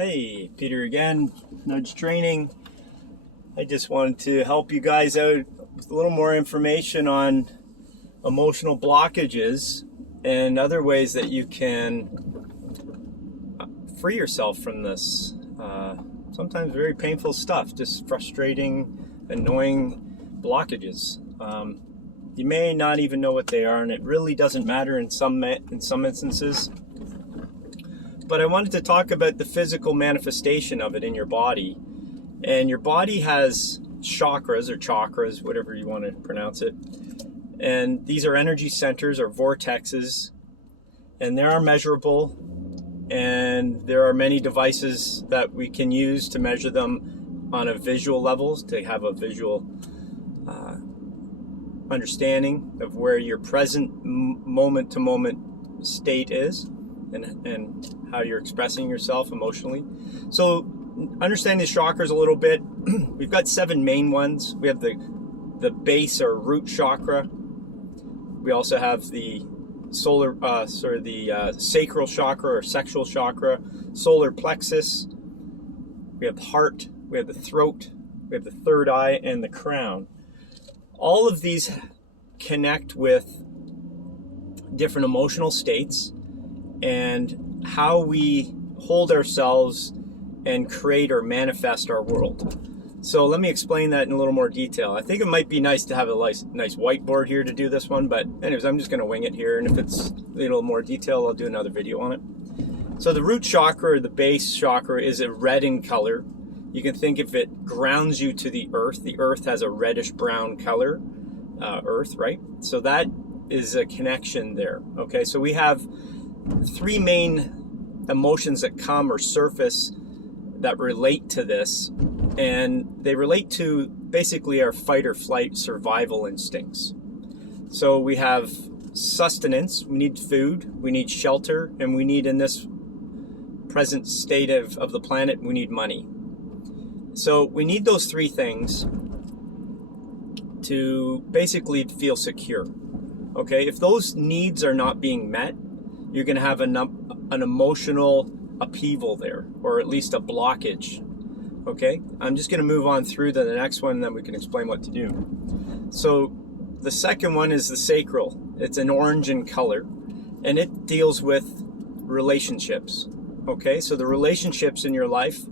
Hey, Peter again, Nudge Training. I just wanted to help you guys out with a little more information on emotional blockages and other ways that you can free yourself from this sometimes very painful stuff, just frustrating, annoying blockages. You may not even know what they are, and it really doesn't matter in some instances. But I wanted to talk about the physical manifestation of it in your body. And your body has chakras, whatever you want to pronounce it. And these are energy centers or vortexes. And they are measurable. And there are many devices that we can use to measure them on a visual level, to have a visual understanding of where your present moment-to-moment state is. And how you're expressing yourself emotionally. So understand these chakras a little bit. We've got 7 main ones. We have the base or root chakra. We also have the sacral chakra or sexual chakra, solar plexus. We have the heart, we have the throat, we have the third eye, and the crown. All of these connect with different emotional states and how we hold ourselves and create or manifest our world. So let me explain that in a little more detail. I think it might be nice to have a nice whiteboard here to do this one, but anyways, I'm just going to wing it here, and if it's a little more detail, I'll do another video on it. So the root chakra, or the base chakra, is a red in color. You can think if it grounds you to the earth. The earth has a reddish brown color, earth, right? So that is a connection there. Okay, so we have 3 main emotions that come or surface that relate to this, and they relate to basically our fight or flight survival instincts. So we have sustenance, we need food, we need shelter, and we need, in this present state of the planet, we need money. So we need those 3 things to basically feel secure. Okay, if those needs are not being met, you're going to have an emotional upheaval there, or at least a blockage. Okay, I'm just going to move on through to the next one, and then we can explain what to do. So the second one is the sacral. It's an orange in color, and it deals with relationships. Okay, so the relationships in your life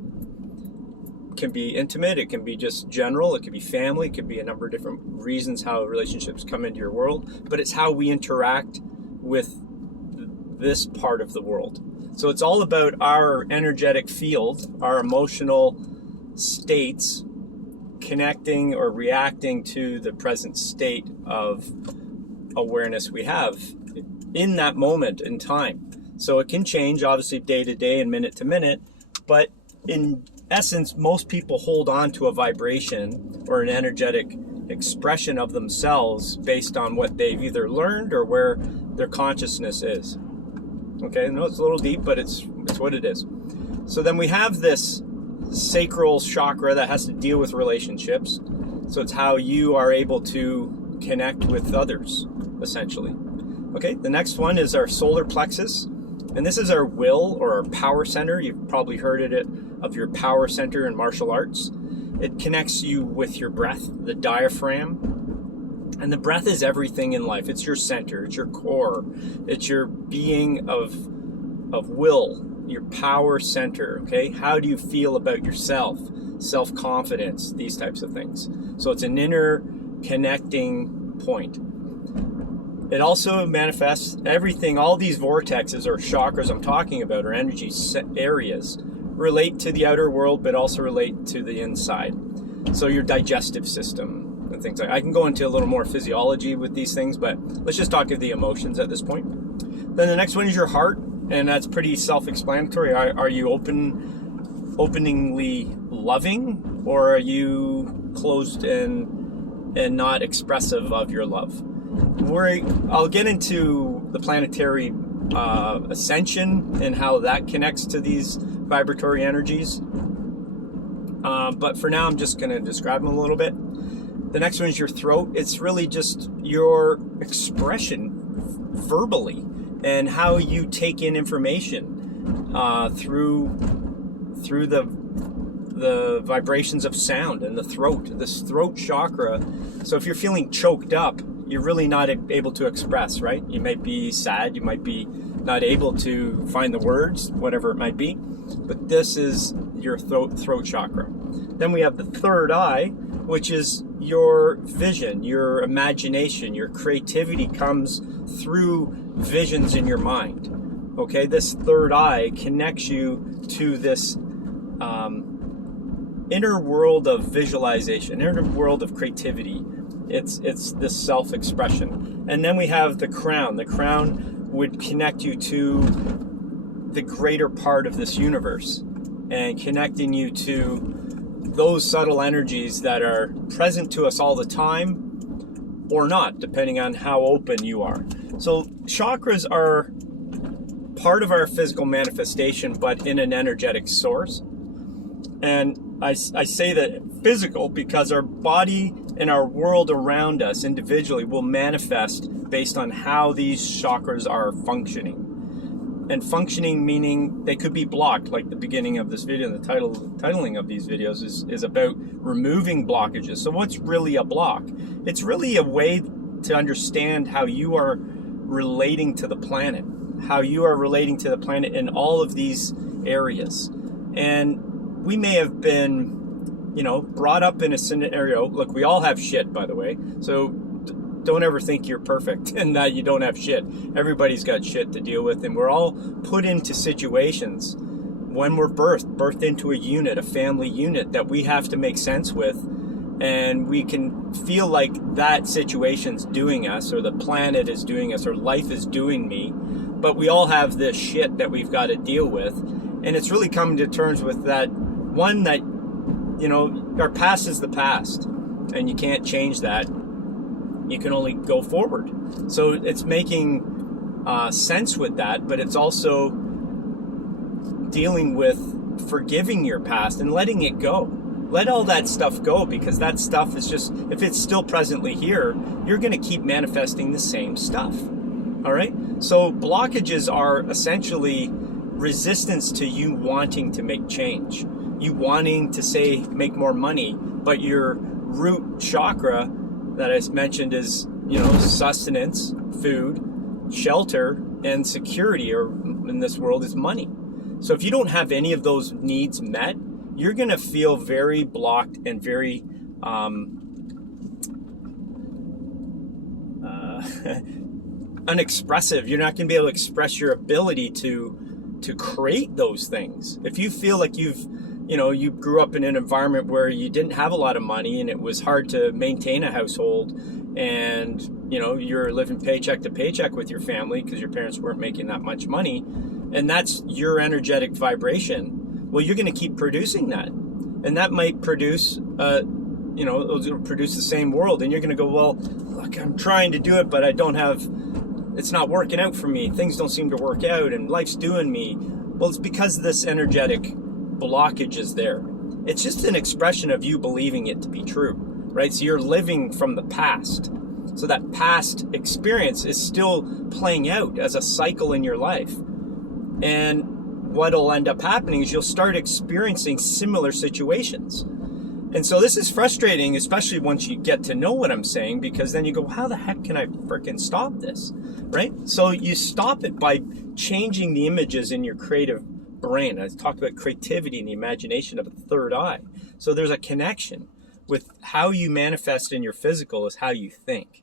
can be intimate, it can be just general, it can be family, it can be a number of different reasons how relationships come into your world, but it's how we interact with this part of the world. So it's all about our energetic field, our emotional states connecting or reacting to the present state of awareness we have in that moment in time. So it can change obviously day to day and minute to minute, but in essence, most people hold on to a vibration or an energetic expression of themselves based on what they've either learned or where their consciousness is. Okay, I know it's a little deep, but it's what it is. So then we have this sacral chakra that has to deal with relationships. So it's how you are able to connect with others, essentially. Okay, the next one is our solar plexus. And this is our will, or our power center. You've probably heard of your power center in martial arts. It connects you with your breath, the diaphragm. And the breath is everything in life. It's your center, it's your core, it's your being of will, your power center, okay? How do you feel about yourself? Self-confidence, these types of things. So it's an inner connecting point. It also manifests everything, all these vortexes or chakras I'm talking about, or energy areas, relate to the outer world, but also relate to the inside. So your digestive system, and things like, I can go into a little more physiology with these things, but let's just talk of the emotions at this point. Then the next one is your heart, and that's pretty self-explanatory. Are you openingly loving, or are you closed and not expressive of your love? I'll get into the planetary ascension and how that connects to these vibratory energies. But for now, I'm just going to describe them a little bit. The next one is your throat. It's really just your expression verbally and how you take in information through through the vibrations of sound and the throat, this throat chakra. So if you're feeling choked up, you're really not able to express, right? You might be sad, you might be not able to find the words, whatever it might be, but this is your throat chakra. Then we have the third eye, which is your vision, your imagination, your creativity comes through visions in your mind. Okay, this third eye connects you to this inner world of visualization, inner world of creativity. It's this self-expression. And then we have the crown. The crown would connect you to the greater part of this universe and connecting you to those subtle energies that are present to us all the time or not, depending on how open you are. So chakras are part of our physical manifestation, but in an energetic source. And I say that physical because our body and our world around us individually will manifest based on how these chakras are functioning. And functioning meaning they could be blocked, like the beginning of this video, the titling of these videos is about removing blockages. So what's really a block? It's really a way to understand how you are relating to the planet, how you are relating to the planet in all of these areas. And we may have been, brought up in a scenario. Look, we all have shit, by the way. So don't ever think you're perfect and that you don't have shit. Everybody's got shit to deal with, and we're all put into situations when we're birthed into a unit, a family unit that we have to make sense with, and we can feel like that situation's doing us, or the planet is doing us, or life is doing me, but we all have this shit that we've got to deal with. And it's really coming to terms with that one that, our past is the past, and you can't change that. You can only go forward. So it's making sense with that, but it's also dealing with forgiving your past and letting it go. Let all that stuff go, because that stuff is just, if it's still presently here, you're going to keep manifesting the same stuff. All right? So blockages are essentially resistance to you wanting to make change. You wanting to, say, make more money, but your root chakra that I mentioned is, sustenance, food, shelter, and security, or in this world is money. So if you don't have any of those needs met, you're going to feel very blocked and very unexpressive. You're not going to be able to express your ability to create those things. If you feel like you grew up in an environment where you didn't have a lot of money and it was hard to maintain a household, and you're living paycheck to paycheck with your family because your parents weren't making that much money, and that's your energetic vibration, well, you're going to keep producing that, and that might produce it'll produce the same world, and you're going to go, well, look, I'm trying to do it, but it's not working out for me. Things don't seem to work out, and life's doing me. Well, it's because this energetic blockage is there. It's just an expression of you believing it to be true, right? So you're living from the past. So that past experience is still playing out as a cycle in your life. And what'll end up happening is you'll start experiencing similar situations. And so this is frustrating, especially once you get to know what I'm saying, because then you go, how the heck can I freaking stop this, right? So you stop it by changing the images in your creative brain. I talked about creativity and the imagination of the third eye. So there's a connection with how you manifest in your physical is how you think.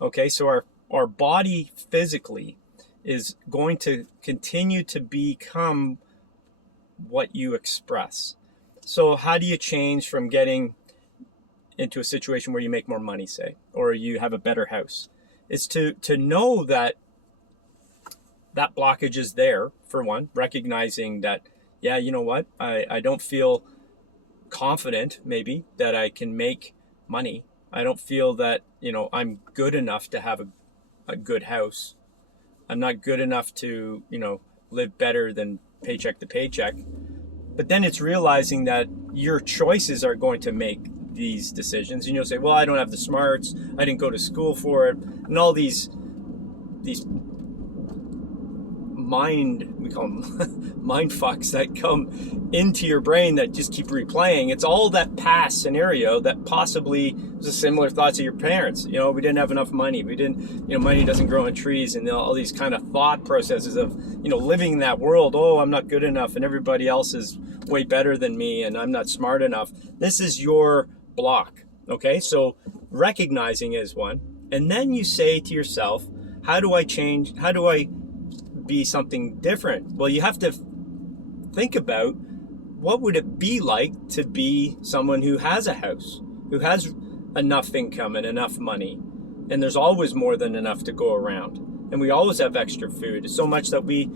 Okay, so our body physically is going to continue to become what you express. So how do you change from getting into a situation where you make more money, say, or you have a better house? It's to know that blockage is there, for one, recognizing that, yeah, you know what, I don't feel confident, maybe, that I can make money. I don't feel that, I'm good enough to have a good house. I'm not good enough to, live better than paycheck to paycheck. But then it's realizing that your choices are going to make these decisions. And you'll say, well, I don't have the smarts. I didn't go to school for it. And all these we call them mind fucks that come into your brain that just keep replaying. It's all that past scenario that possibly was the similar thoughts of your parents. You know, we didn't have enough money. We didn't, you know, money doesn't grow on trees, and all these kind of thought processes of, you know, living in that world. Oh, I'm not good enough, and everybody else is way better than me, and I'm not smart enough. This is your block. Okay, so recognizing is one, and then you say to yourself, how do I change? How do I be something different? Well, you have to think about, what would it be like to be someone who has a house, who has enough income and enough money, and there's always more than enough to go around, and we always have extra food, so much that we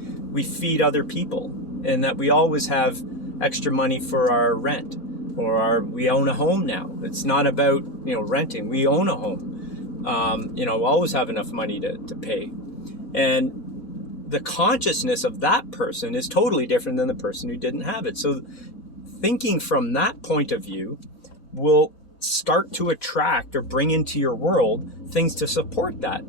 feed other people, and that we always have extra money for our rent, or we own a home now. It's not about, you know, renting. We own a home. You know, we always have enough money to pay. And the consciousness of that person is totally different than the person who didn't have it. So thinking from that point of view will start to attract or bring into your world things to support that.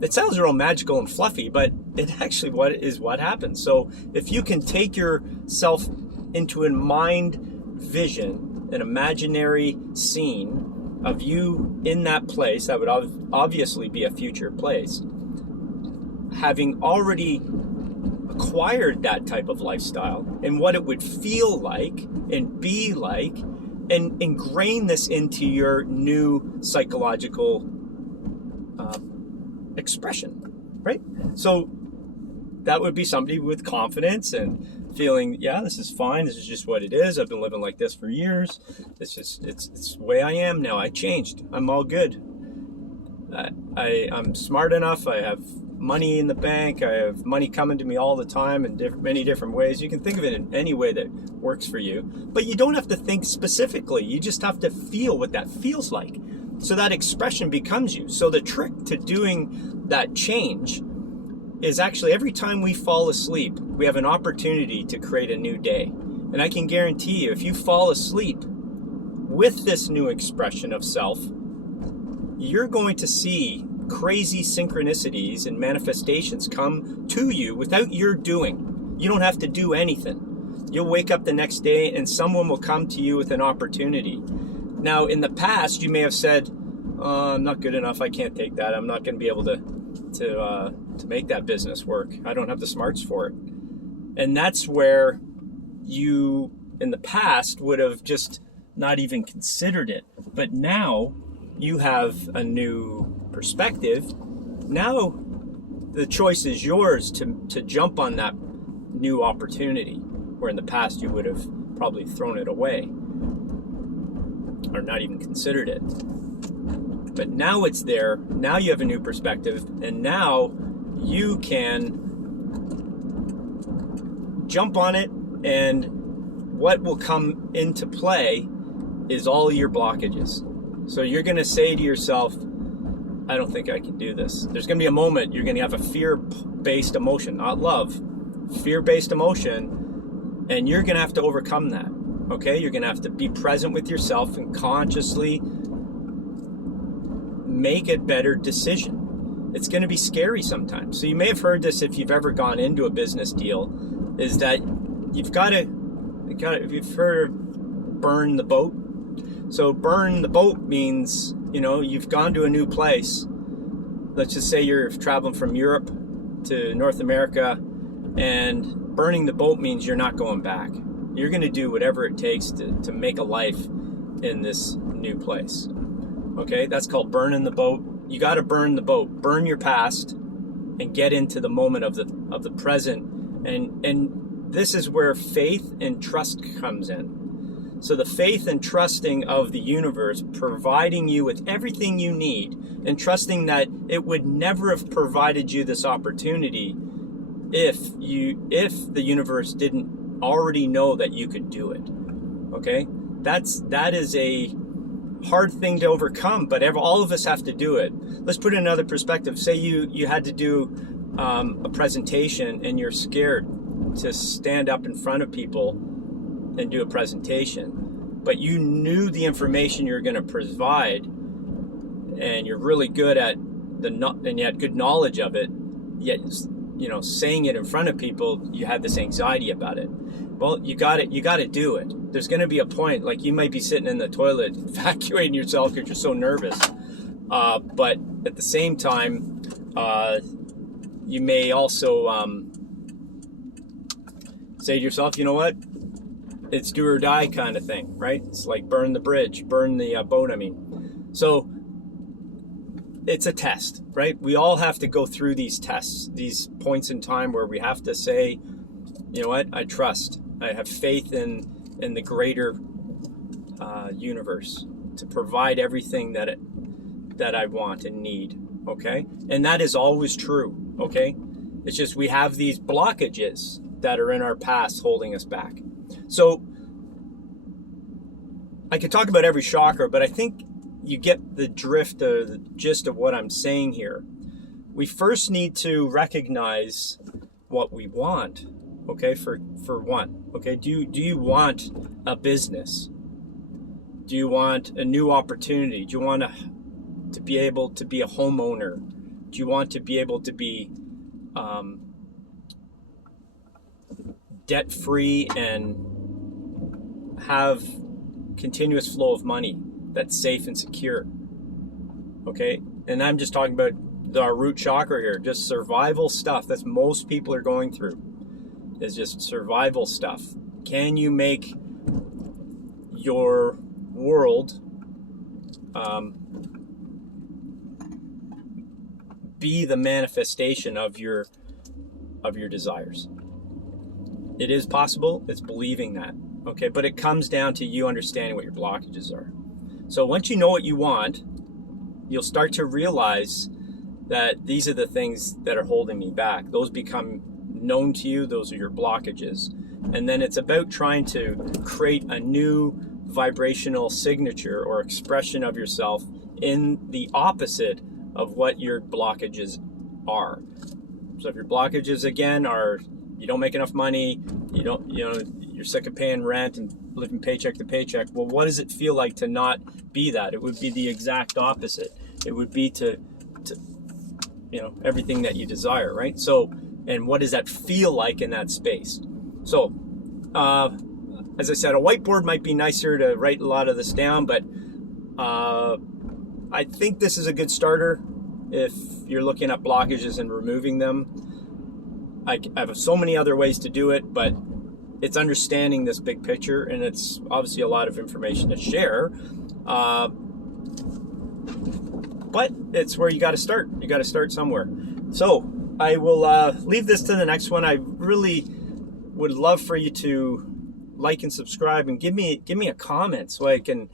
It sounds real magical and fluffy, but it actually what happens. So if you can take yourself into a mind vision, an imaginary scene of you in that place, that would obviously be a future place, having already acquired that type of lifestyle and what it would feel like and be like, and ingrain this into your new psychological expression, right? So that would be somebody with confidence and feeling, yeah, this is fine. This is just what it is. I've been living like this for years. It's the way I am now. I changed. I'm all good. I'm smart enough. I have money in the bank. I have money coming to me all the time in many different ways. You can think of it in any way that works for you, but you don't have to think specifically. You just have to feel what that feels like. So that expression becomes you. So the trick to doing that change is actually every time we fall asleep, we have an opportunity to create a new day. And I can guarantee you, if you fall asleep with this new expression of self, you're going to see crazy synchronicities and manifestations come to you without your doing. You don't have to do anything. You'll wake up the next day and someone will come to you with an opportunity. Now, in the past, you may have said, I'm not good enough. I can't take that. I'm not going to be able to make that business work. I don't have the smarts for it. And that's where you, in the past, would have just not even considered it. But now you have a new perspective. Now the choice is yours to jump on that new opportunity, where in the past you would have probably thrown it away or not even considered it. But now it's there. Now you have a new perspective, and now you can jump on it, and what will come into play is all your blockages. So you're going to say to yourself, I don't think I can do this. There's going to be a moment you're going to have a fear-based emotion, not love, fear-based emotion, and you're going to have to overcome that. Okay? You're going to have to be present with yourself and consciously make a better decision. It's going to be scary sometimes. So you may have heard this if you've ever gone into a business deal, is that you've got to if you've heard of burn the boat. So burn the boat means, you know, you've gone to a new place. Let's just say you're traveling from Europe to North America, and burning the boat means you're not going back. You're going to do whatever it takes to make a life in this new place. Okay, that's called burning the boat. You got to burn the boat, burn your past, and get into the moment of the present. And this is where faith and trust comes in. So the faith and trusting of the universe, providing you with everything you need, and trusting that it would never have provided you this opportunity if the universe didn't already know that you could do it. Okay, that is a hard thing to overcome, but all of us have to do it. Let's put it in another perspective. Say you had to do a presentation, and you're scared to stand up in front of people and do a presentation, but you knew the information you're going to provide, and you're really good at and you had good knowledge of it, yet saying it in front of people, you had this anxiety about it. Well, you got to do it. There's going to be a point, like you might be sitting in the toilet evacuating yourself because you're so nervous. But at the same time, you may also say to yourself, you know what? It's do or die kind of thing, right? It's like burn the bridge, burn the boat, I mean. So it's a test, right? We all have to go through these tests, these points in time where we have to say, you know what? I trust. I have faith in the greater universe to provide everything that I want and need, okay? And that is always true, okay? It's just we have these blockages that are in our past holding us back. So I could talk about every chakra, but I think you get the drift or the gist of what I'm saying here. We first need to recognize what we want, okay, for one, okay? Do you want a business? Do you want a new opportunity? Do you want to be able to be a homeowner? Do you want to be able to be debt-free and have continuous flow of money that's safe and secure? Okay, and I'm just talking about our root chakra here, just survival stuff. That's most people are going through, is just survival stuff. Can you make your world be the manifestation of your desires? It is possible. It's believing that, okay? But it comes down to you understanding what your blockages are. So once you know what you want, you'll start to realize that these are the things that are holding me back. Those become known to you. Those are your blockages. And then it's about trying to create a new vibrational signature or expression of yourself in the opposite of what your blockages are. So if your blockages again are you don't make enough money, you're sick of paying rent and living paycheck to paycheck, well, what does it feel like to not be that? It would be the exact opposite. It would be to everything that you desire, right? So, and what does that feel like in that space? So, as I said, a whiteboard might be nicer to write a lot of this down, but I think this is a good starter if you're looking at blockages and removing them. I have so many other ways to do it, but it's understanding this big picture, and it's obviously a lot of information to share. But it's where you got to start. You got to start somewhere. So I will leave this to the next one. I really would love for you to like and subscribe and give me a comment so I can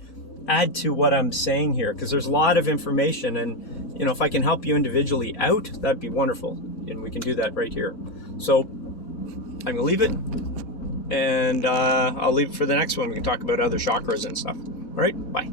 add to what I'm saying here, because there's a lot of information, and if I can help you individually out, that'd be wonderful, and we can do that right here. So I'm gonna leave it, and I'll leave it for the next one. We can talk about other chakras and stuff. All right, bye.